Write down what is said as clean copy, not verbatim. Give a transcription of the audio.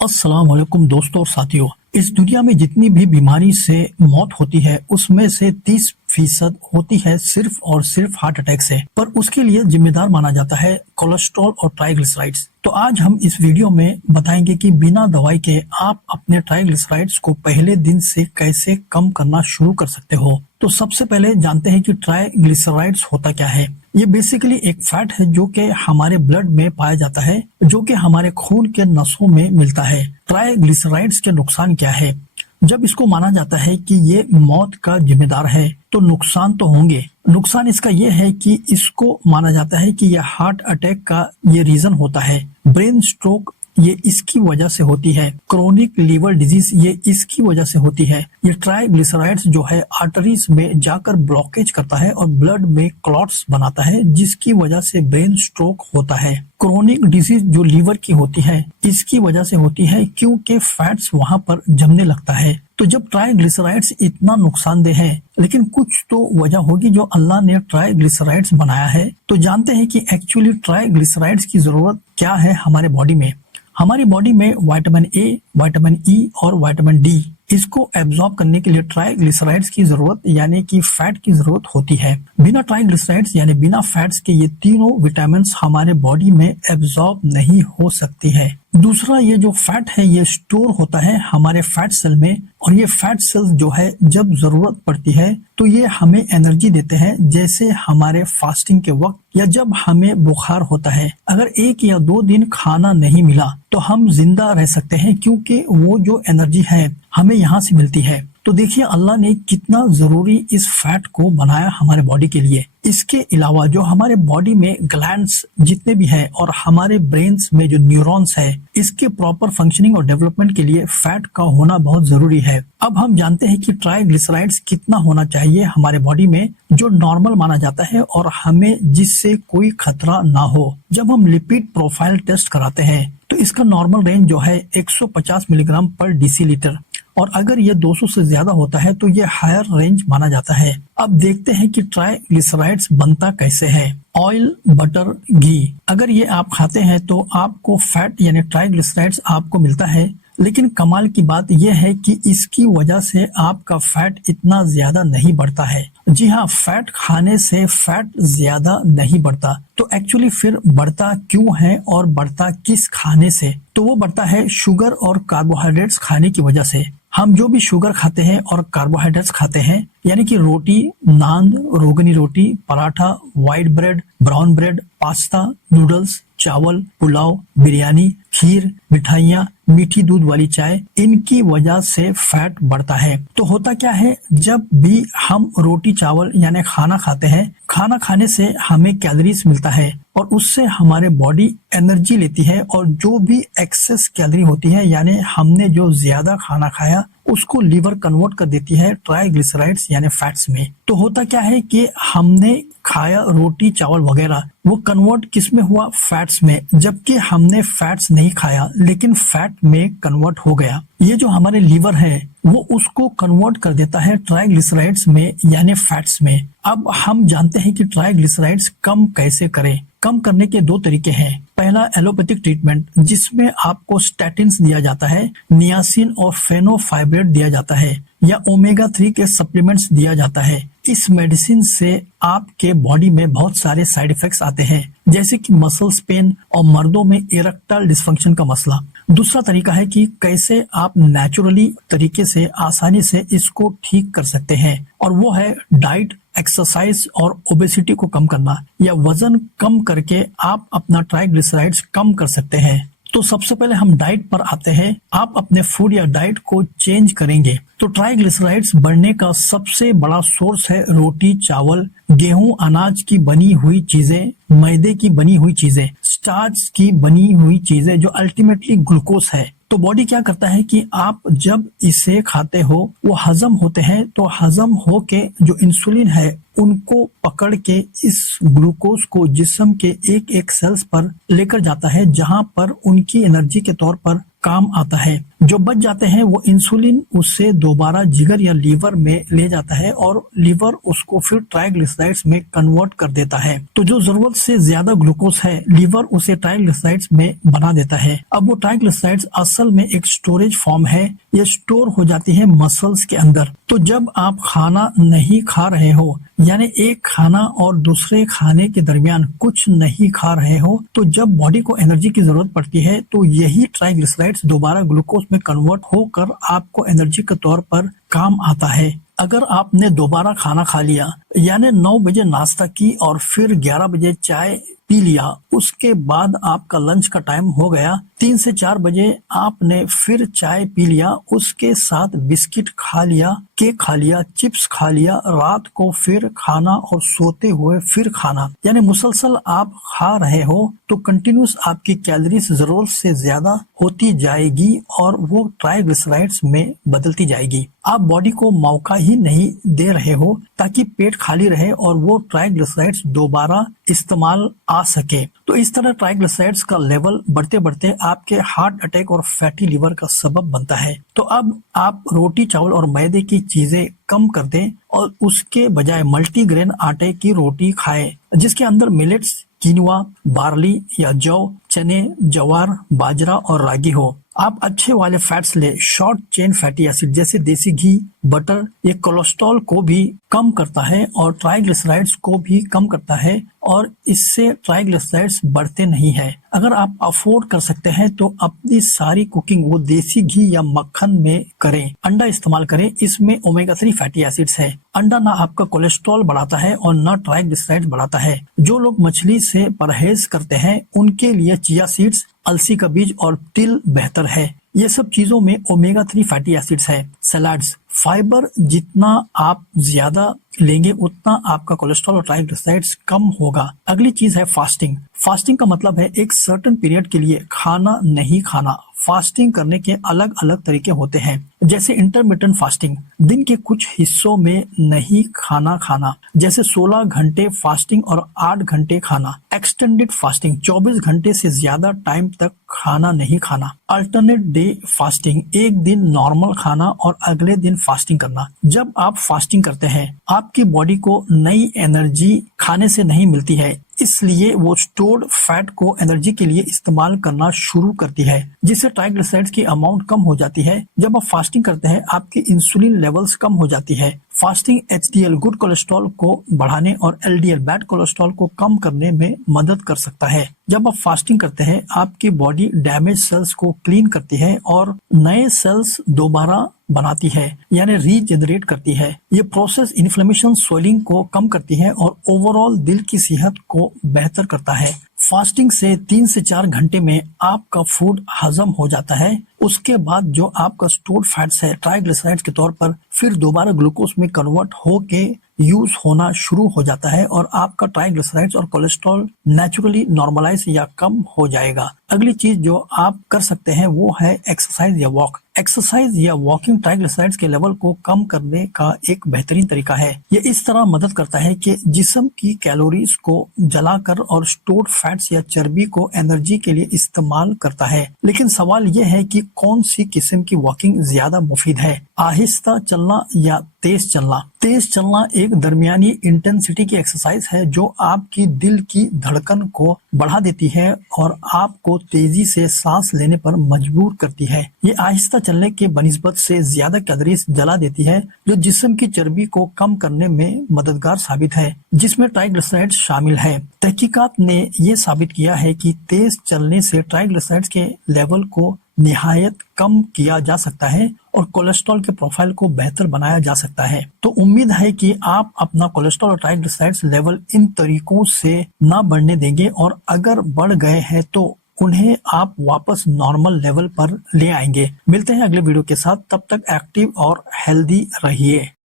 अस्सलाम वालेकुम दोस्तों और साथियों। इस दुनिया में जितनी भी बीमारी से मौत होती है उसमें से 30% होती है सिर्फ और सिर्फ हार्ट अटैक से। पर उसके लिए जिम्मेदार माना जाता है कोलेस्ट्रॉल और ट्राइग्लिसराइड्स। तो आज हम इस वीडियो में बताएंगे कि बिना दवाई के आप अपने ट्राइग्लिसराइड्स को पहले दिन से कैसे कम करना शुरू कर सकते हो। तो सबसे पहले जानते हैं कि ट्राइग्लिसराइड्स होता क्या है। ये बेसिकली एक फैट है जो कि हमारे ब्लड में पाया जाता है, जो कि हमारे खून के नसों में मिलता है। ट्राइग्लिसराइड्स के नुकसान क्या है? जब इसको माना जाता है कि ये मौत का जिम्मेदार है तो नुकसान तो होंगे। नुकसान इसका ये है कि इसको माना जाता है कि ये हार्ट अटैक का ये रीजन होता है। ब्रेन स्ट्रोक ये इसकी वजह से होती है। क्रोनिक लीवर डिजीज ये इसकी वजह से होती है। ये ट्राइग्लिसराइड्स जो है आर्टरीज में जाकर ब्लॉकेज करता है और ब्लड में क्लॉट्स बनाता है, जिसकी वजह से ब्रेन स्ट्रोक होता है। क्रोनिक डिजीज जो लीवर की होती है इसकी वजह से होती है, क्योंकि फैट्स वहां पर जमने लगता है। तो जब ट्राइग्लिसराइड्स इतना नुकसानदेह है, लेकिन कुछ तो वजह होगी जो अल्लाह ने ट्राइग्लिसराइड्स बनाया है। तो जानते हैं कि एक्चुअली ट्राइग्लिसराइड्स की जरूरत क्या है हमारे बॉडी में। हमारी बॉडी में विटामिन ए, विटामिन ई और विटामिन डी इसको एब्जॉर्ब करने के लिए ट्राइग्लिसराइड्स की जरूरत यानी कि फैट की जरूरत होती है। बिना ट्राइग्लिसराइड्स यानी बिना फैट्स के ये तीनों विटामिन हमारे बॉडी में एब्जॉर्ब नहीं हो सकती है। दूसरा, ये जो फैट है ये स्टोर होता है हमारे फैट सेल में, और ये फैट सेल्स जो है जब जरूरत पड़ती है तो ये हमें एनर्जी देते हैं, जैसे हमारे फास्टिंग के वक्त या जब हमें बुखार होता है। अगर 1 या 2 दिन खाना नहीं मिला तो हम जिंदा रह सकते हैं, क्योंकि वो जो एनर्जी है हमें यहाँ से मिलती है। तो देखिए अल्लाह ने कितना जरूरी इस फैट को बनाया हमारे बॉडी के लिए। इसके अलावा जो हमारे बॉडी में ग्लैंड्स जितने भी हैं और हमारे ब्रेन्स में जो न्यूरॉन्स है, इसके प्रॉपर फंक्शनिंग और डेवलपमेंट के लिए फैट का होना बहुत जरूरी है। अब हम जानते हैं कि ट्राइग्लिसराइड्स कितना होना चाहिए हमारे बॉडी में, जो नॉर्मल माना जाता है और हमें जिससे कोई खतरा ना हो। जब हम लिपिड प्रोफाइल टेस्ट कराते हैं तो इसका नॉर्मल रेंज जो है 150 मिलीग्राम पर डेसीलीटर, और अगर ये 200 से ज्यादा होता है तो ये हायर रेंज माना जाता है। अब देखते हैं कि ट्राइग्लिसराइड्स बनता कैसे है। ऑयल, बटर, घी, अगर ये आप खाते हैं तो आपको फैट यानी ट्राइग्लिसराइड्स आपको मिलता है। लेकिन कमाल की बात यह है कि इसकी वजह से आपका फैट इतना ज्यादा नहीं बढ़ता है। जी हाँ, फैट खाने से फैट ज्यादा नहीं बढ़ता। तो एक्चुअली फिर बढ़ता क्यों है और बढ़ता किस खाने से? तो वो बढ़ता है शुगर और कार्बोहाइड्रेट्स खाने की वजह से। हम जो भी शुगर खाते हैं और कार्बोहाइड्रेट्स खाते हैं, यानी कि रोटी, नान, रोगनी रोटी, paratha, white bread, brown bread, pasta, noodles, चावल, पुलाव, बिरयानी, खीर, मिठाइयाँ, मीठी दूध वाली चाय, इनकी वजह से फैट बढ़ता है। तो होता क्या है, जब भी हम रोटी चावल यानी खाना खाते हैं, खाना खाने से हमें कैलोरीज मिलता है और उससे हमारे बॉडी एनर्जी लेती है, और जो भी एक्सेस कैलोरी होती है यानी हमने जो ज्यादा खाना खाया उसको लीवर कन्वर्ट कर देती है ट्राइग्लिसराइड्स यानी फैट्स में। तो होता क्या है कि हमने खाया रोटी चावल वगैरह, वो कन्वर्ट किस में हुआ? फैट्स में, जबकि हमने फैट्स नहीं खाया लेकिन फैट में कन्वर्ट हो गया। ये जो हमारे लीवर है वो उसको कन्वर्ट कर देता है ट्राइग्लिसराइड्स में यानी फैट्स में। अब हम जानते हैं कि ट्राइग्लिसराइड्स कम कैसे करें। कम करने के 2 तरीके हैं। पहला, एलोपैथिक ट्रीटमेंट, जिसमें आपको स्टैटिन्स दिया जाता है, नियासिन और फेनोफाइब्रेट दिया जाता है, या ओमेगा 3 के सप्लीमेंट्स दिया जाता है। इस मेडिसिन से आपके बॉडी में बहुत सारे साइड इफेक्ट्स आते हैं, जैसे कि मसल्स पेन और मर्दों में इरेक्टाइल डिस्फंक्शन का मसला। दूसरा तरीका है कि कैसे आप नेचुरली तरीके से आसानी से इसको ठीक कर सकते हैं, और वो है डाइट, एक्सरसाइज और ओबेसिटी को कम करना, या वजन कम करके आप अपना ट्राइग्लिसराइड्स कम कर सकते हैं। तो सबसे पहले हम डाइट पर आते हैं। आप अपने फूड या डाइट को चेंज करेंगे तो ट्राइग्लिसराइड्स बढ़ने का सबसे बड़ा सोर्स है रोटी, चावल, गेहूं, अनाज की बनी हुई चीजें, मैदे की बनी हुई चीजें, स्टार्च की बनी हुई चीजें, जो अल्टीमेटली ग्लूकोज है। तो बॉडी क्या करता है कि आप जब इसे खाते हो वो हजम होते हैं, तो हजम हो के जो इंसुलिन है उनको पकड़ के इस ग्लूकोज को जिस्म के एक एक सेल्स पर लेकर जाता है, जहां पर उनकी एनर्जी के तौर पर काम आता है। जो बच जाते हैं वो इंसुलिन उससे दोबारा जिगर या लीवर में ले जाता है और लीवर उसको फिर ट्राइग्लिसराइड्स में कन्वर्ट कर देता है। तो जो जरूरत से ज्यादा ग्लूकोज है लीवर उसे ट्राइग्लिसराइड्स में बना देता है। अब वो ट्राइग्लिसराइड्स असल में एक स्टोरेज फॉर्म है, ये स्टोर हो जाती है मसल्स के अंदर। तो जब आप खाना नहीं खा रहे हो, यानी एक खाना और दूसरे खाने के दरमियान कुछ नहीं खा रहे हो, तो जब बॉडी को एनर्जी की जरूरत पड़ती है तो यही ट्राइग्लिसराइड्स दोबारा ग्लूकोज में कन्वर्ट होकर आपको एनर्जी के तौर पर काम आता है। अगर आपने दोबारा खाना खा लिया, यानी 9 बजे नाश्ता की और फिर 11 बजे चाय पी लिया, उसके बाद आपका लंच का टाइम हो गया, 3 से 4 बजे आपने फिर चाय पी लिया, उसके साथ बिस्किट खा लिया, केक खा लिया, चिप्स खा लिया, रात को फिर खाना और सोते हुए फिर खाना, यानी मुसलसल आप खा रहे हो तो कंटिन्यूस आपकी कैलोरीज जरूरत से ज्यादा होती जाएगी और वो ट्राइग्लिसराइड्स में बदलती जाएगी। आप बॉडी को मौका ही नहीं दे रहे हो ताकि पेट खाली रहे और वो ट्राइग्लिसराइड्स दोबारा इस्तेमाल आ सके। तो इस तरह ट्राइग्लिसराइड्स का लेवल बढ़ते बढ़ते आपके हार्ट अटैक और फैटी लिवर का सबब बनता है। तो अब आप रोटी चावल और मैदे की चीजें कम कर दें और उसके बजाय मल्टीग्रेन आटे की रोटी खाएं, जिसके अंदर मिलेट्स, किनुआ, बार्ली या जौ, चने, ज्वार, बाजरा और रागी हो। आप अच्छे वाले फैट्स ले, शॉर्ट चेन फैटी एसिड जैसे देसी घी, बटर, ये कोलेस्ट्रॉल को भी कम करता है और ट्राइग्लिसराइड्स को भी कम करता है और इससे ट्राइग्लिसराइड्स बढ़ते नहीं है। अगर आप अफोर्ड कर सकते हैं तो अपनी सारी कुकिंग वो देसी घी या मक्खन में करें। अंडा इस्तेमाल करें, इसमें ओमेगा 3 फैटी एसिड्स है। अंडा ना आपका कोलेस्ट्रॉल बढ़ाता है और ना ट्राइग्लिसराइड्स बढ़ाता है। जो लोग मछली से परहेज करते हैं उनके लिए चिया सीड्स, अलसी का बीज और तिल बेहतर है। ये सब चीजों में ओमेगा 3 फैटी एसिड्स है। सलाड्स, फाइबर जितना आप ज्यादा लेंगे उतना आपका कोलेस्ट्रॉल और ट्राइग्लिसराइड्स कम होगा। अगली चीज है फास्टिंग। फास्टिंग का मतलब है एक सर्टेन पीरियड के लिए खाना नहीं खाना। फास्टिंग करने के अलग अलग तरीके होते हैं, जैसे इंटरमिटेंट फास्टिंग, दिन के कुछ हिस्सों में नहीं खाना खाना, जैसे 16 घंटे फास्टिंग और 8 घंटे खाना। एक्सटेंडेड फास्टिंग, 24 घंटे से ज्यादा टाइम तक खाना नहीं खाना। अल्टरनेट डे फास्टिंग, एक दिन नॉर्मल खाना और अगले दिन फास्टिंग करना। जब आप फास्टिंग करते हैं आपकी बॉडी को नई एनर्जी खाने से नहीं मिलती है, इसलिए वो स्टोर्ड फैट को एनर्जी के लिए इस्तेमाल करना शुरू करती है, जिससे ट्राइग्लिसराइड्स की अमाउंट कम हो जाती है। जब आप फास्टिंग करते हैं आपकी इंसुलिन लेवल्स कम हो जाती है। फास्टिंग एचडीएल गुड कोलेस्ट्रॉल को बढ़ाने और एलडीएल बैड कोलेस्ट्रॉल को कम करने में मदद कर सकता है। जब आप फास्टिंग करते हैं आपकी बॉडी डैमेज सेल्स को क्लीन करती है और नए सेल्स दोबारा बनाती है, यानी रीजनरेट करती है। ये प्रोसेस इन्फ्लेमेशन, स्वेलिंग को कम करती है और ओवरऑल दिल की सेहत को बेहतर करता है। फास्टिंग से 3 से 4 घंटे में आपका फूड हजम हो जाता है। उसके बाद जो आपका स्टोर्ड फैट्स है ट्राइग्लिसराइड्स के तौर पर फिर दोबारा ग्लूकोज में कन्वर्ट होके यूज होना शुरू हो जाता है और आपका ट्राइग्लिसराइड्स और कोलेस्ट्रॉल नेचुरली नॉर्मलाइज या कम हो जाएगा। अगली चीज जो आप कर सकते हैं वो है एक्सरसाइज या वॉक। एक्सरसाइज या वॉकिंग ट्राइग्लिसराइड्स के लेवल को कम करने का एक बेहतरीन तरीका है। ये इस तरह मदद करता है कि जिस्म की कैलोरीज को जलाकर और स्टोर्ड फैट्स या चर्बी को एनर्जी के लिए इस्तेमाल करता है। लेकिन सवाल यह है कि कौन सी किस्म की वॉकिंग ज्यादा मुफीद है, आहिस्ता चलना या तेज चलना। तेज चलना एक दरमियानी इंटेंसिटी की एक्सरसाइज है जो आपकी दिल की धड़कन को बढ़ा देती है और आपको तेजी से सांस लेने पर मजबूर करती है। ये आहिस्ता चलने के बनिस्बत से ज्यादा कैलोरीज जला देती है, जो जिस्म की चर्बी को कम करने में मददगार साबित है, जिसमें ट्राइग्लिसराइड्स शामिल है। तहकीकात ने ये साबित किया है कि तेज चलने से ट्राइग्लिसराइड्स के लेवल को निहायत कम किया जा सकता है और कोलेस्ट्रॉल के प्रोफाइल को बेहतर बनाया जा सकता है। तो उम्मीद है कि आप अपना कोलेस्ट्रॉल और ट्राइग्लिसराइड्स लेवल इन तरीकों से ना बढ़ने देंगे और अगर बढ़ गए हैं तो उन्हें आप वापस नॉर्मल लेवल पर ले आएंगे। मिलते हैं अगले वीडियो के साथ, तब तक एक्टिव और हेल्दी रहिए।